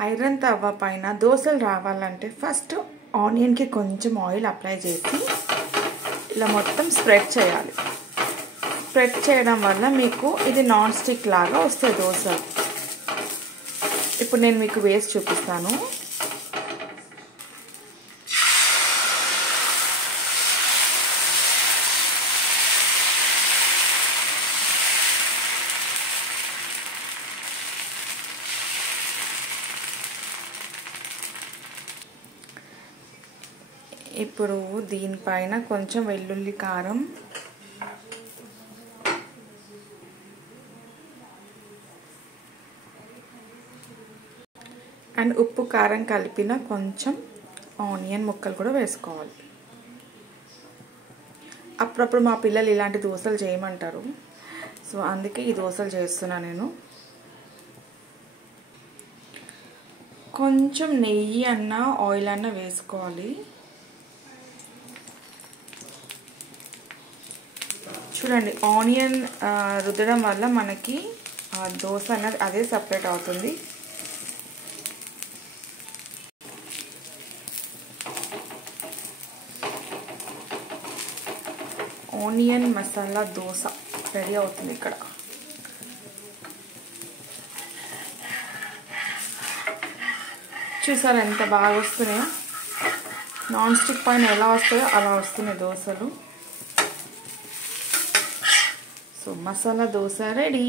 Iron తవ్వ పైన దోశలు రావాలంటే ఫస్ట్ ఆనియన్కి కొంచెం ఆయిల్ అప్లై చేసి ఇలా మొత్తం స్ప్రెడ్ చేయాలి. స్ప్రెడ్ చేయడం వల్ల మీకు ఇది నాన్ స్టిక్ లాగా వస్తాయి దోశలు. ఇప్పుడు నేను మీకు వేసి చూపిస్తాను. ఇప్పుడు దీనిపైన కొంచెం వెల్లుల్లి కారం, అండ్ ఉప్పు కారం కలిపిన కొంచెం ఆనియన్ ముక్కలు కూడా వేసుకోవాలి. అప్పుడప్పుడు మా పిల్లలు ఇలాంటి దోశలు చేయమంటారు, సో అందుకే ఈ దోశలు చేస్తున్నాను నేను. కొంచెం నెయ్యి అన్న ఆయిల్ అన్న వేసుకోవాలి. చూడండి, ఆనియన్ రుద్దడం వల్ల మనకి దోశ అన్నది అదే సపరేట్ అవుతుంది. ఆనియన్ మసాలా దోశ రెడీ అవుతుంది ఇక్కడ. చూసారా ఎంత బాగా వస్తున్నాయో? నాన్ స్టిక్ పైన ఎలా వస్తాయో అలా వస్తున్నాయి దోశలు. So masala dosa ready.